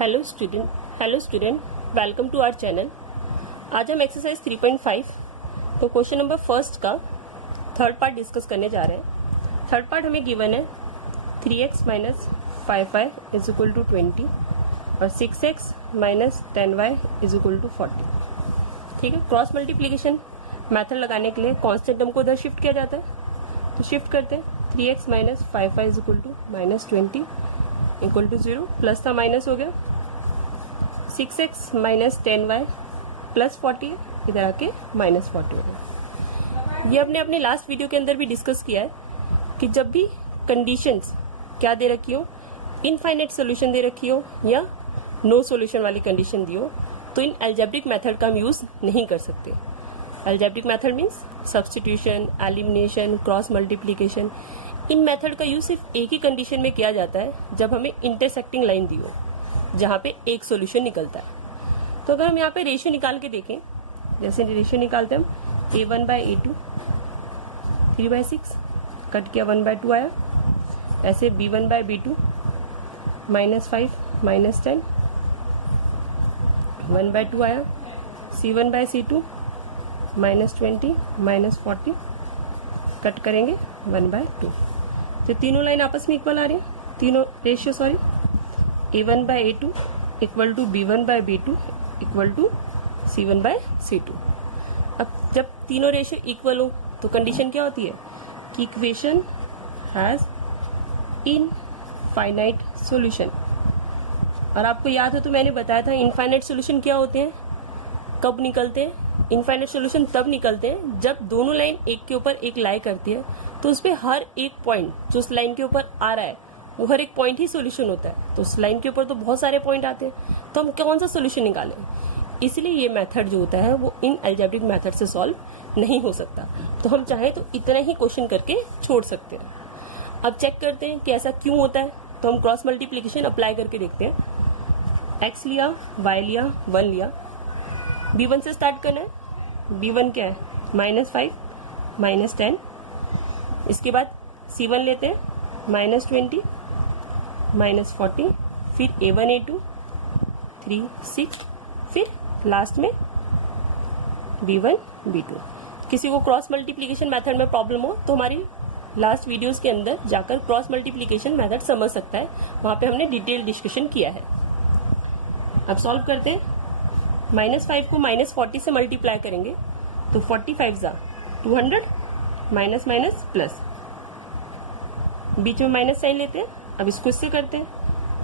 Hello student, welcome to our channel. आज हम exercise 3.5 तो क्वेश्चन नंबर फर्स्ट का थर्ड पार्ट डिस्कस करने जा रहे हैं। थर्ड पार्ट हमें गिवन है 3x minus 5y is equal to 20 और 6x minus 10y is equal to 40। ठीक है, क्रॉस मल्टीप्लीकेशन मेथड लगाने के लिए कांस्टेंट टर्म को उधर शिफ्ट किया जाता है, तो शिफ्ट करते हैं। 3x minus 5y is equal to minus 20 equal to 0, plus था माइनस हो गया। 6x माइनस 10y प्लस 40 है, इधर आके माइनस 40 हो गया। ये हमने अपने लास्ट वीडियो के अंदर भी डिस्कस किया है कि जब भी कंडीशंस क्या दे रखी हो, इनफाइनाइट सोल्यूशन दे रखी हो या नो सोल्यूशन वाली कंडीशन दी हो, तो इन अलजेब्रिक मेथड का हम यूज नहीं कर सकते। Algebraic method means substitution, elimination, cross multiplication. इन मेथड का यूज सिर्फ एक ही कंडीशन में किया जाता है, जब हमें इंटरसेक्टिंग लाइन दी हो जहां पे एक सॉल्यूशन निकलता है। तो अगर हम यहाँ पे रेशियो निकाल के देखें, जैसे रेशियो निकालते हैं हम a1 बाय a2 3/6 कट किया 1/2 आया। ऐसे b1 बाय b2 -5 -10 1/2 आया। c1 बाय c2 -20 -40 कट करेंगे 1/2। तो तीनों लाइन आपस में इक्वल आ रही है, तीनों ratio sorry. a1 by a2 equal to b1 by b2 equal to c1 by c2। अब जब तीनों रेशियो इक्वल हो तो कंडीशन क्या होती है कि इक्वेशन हैज इनफाइनाइट सॉल्यूशन। और आपको याद हो तो मैंने बताया था इनफाइनाइट सॉल्यूशन क्या होते हैं, कब निकलते हैं। इनफाइनाइट सॉल्यूशन तब निकलते हैं जब दोनों लाइन एक के ऊपर एक लाई करती है, तो उसपे हर एक पॉइंट जो उस लाइन के ऊपर आ रहा है वो हर एक पॉइंट ही सॉल्यूशन होता है। तो उस लाइन के ऊपर तो बहुत सारे पॉइंट आते हैं, तो हम कौन सा सॉल्यूशन निकालें। इसलिए ये मेथड जो होता है वो इन अलजेब्रिक मेथड से सॉल्व नहीं हो सकता। तो हम चाहे तो इतना ही क्वेश्चन करके छोड़ सकते हैं। अब चेक करते हैं कि ऐसा क्यों होता है। तो हम क्रॉस मल्टीप्लीकेशन अप्लाई करके देखते हैं। x लिया, y लिया, 1 लिया। b1 से स्टार्ट करना है। b1 क्या है -5 -10। इसके बाद c1 लेते हैं -20 -40, फिर a1 a2 3 6, फिर लास्ट में b1 b2। किसी को क्रॉस मल्टीप्लीकेशन मेथड में प्रॉब्लम हो तो हमारी लास्ट वीडियोस के अंदर जाकर क्रॉस मल्टीप्लीकेशन मेथड समझ सकता है, वहां पे हमने डिटेल डिस्कशन किया है। अब सॉल्व करते हैं। -5 को -40 से मल्टीप्लाई करेंगे तो 45 जा 200 माइनस माइनस प्लस, बीच में माइनस साइन लेते हैं। अब इसको इससे करते हैं।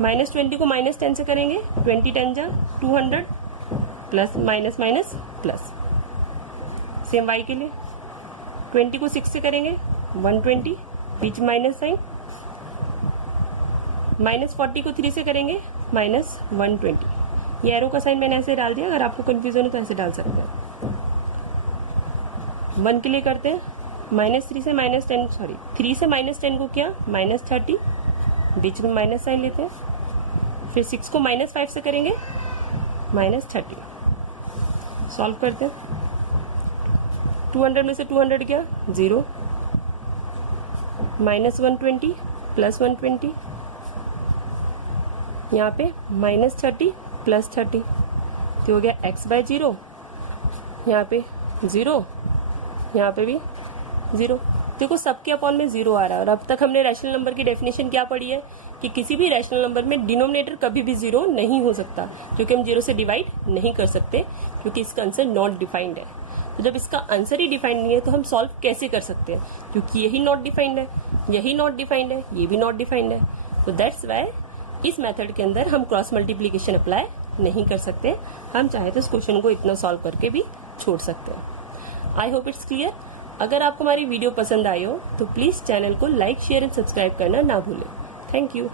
-20 को -10 से करेंगे, 20 10 जा 200 plus minus minus plus. Same y के लिए 20 को 6 से करेंगे 120, बीच में माइनस साइन। -40 को 3 से करेंगे -120। ये एरो का साइन मैंने ऐसे डाल दिया, अगर आपको कंफ्यूजन हो तो ऐसे डाल सकते हैं। 1 के लिए करते हैं -3 से -10 सॉरी 3 से -10 को किया -30, बीच में माइनस साइन लेते हैं। फिर 6 को -5 से करेंगे -30। सॉल्व करते हैं। 200 में से 200 गया 0, -120 प्लस 120, यहाँ पे -30 प्लस 30, तो हो गया x/0। यहाँ पे 0, यहाँ पे भी 0। देखो सबके अपॉन में 0 आ रहा है। और अब तक हमने रैशनल नंबर की डेफिनेशन क्या पढ़ी है कि किसी भी रैशनल नंबर में डिनोमिनेटर कभी भी 0 नहीं हो सकता, क्योंकि हम 0 से डिवाइड नहीं कर सकते, क्योंकि इसका आंसर नॉट डिफाइंड है। तो जब इसका आंसर ही डिफाइंड नहीं है तो हम सॉल्व कैसे कर सकते हैं, क्योंकि यही नॉट डिफाइंड है, यही नॉट डिफाइंड है, ये भी नॉट डिफाइंड है। तो दैट्स वाई इस मेथड के अंदर हम क्रॉस मल्टीप्लीकेशन अप्लाई नहीं कर सकते। हम चाहे तो इस क्वेश्चन को इतना सॉल्व करके भी छोड़ सकते हैं। I hope it's clear. अगर आपको हमारी वीडियो पसंद आई हो तो प्लीज चैनल को लाइक, शेयर एंड सब्सक्राइब करना ना भूलें। Thank you.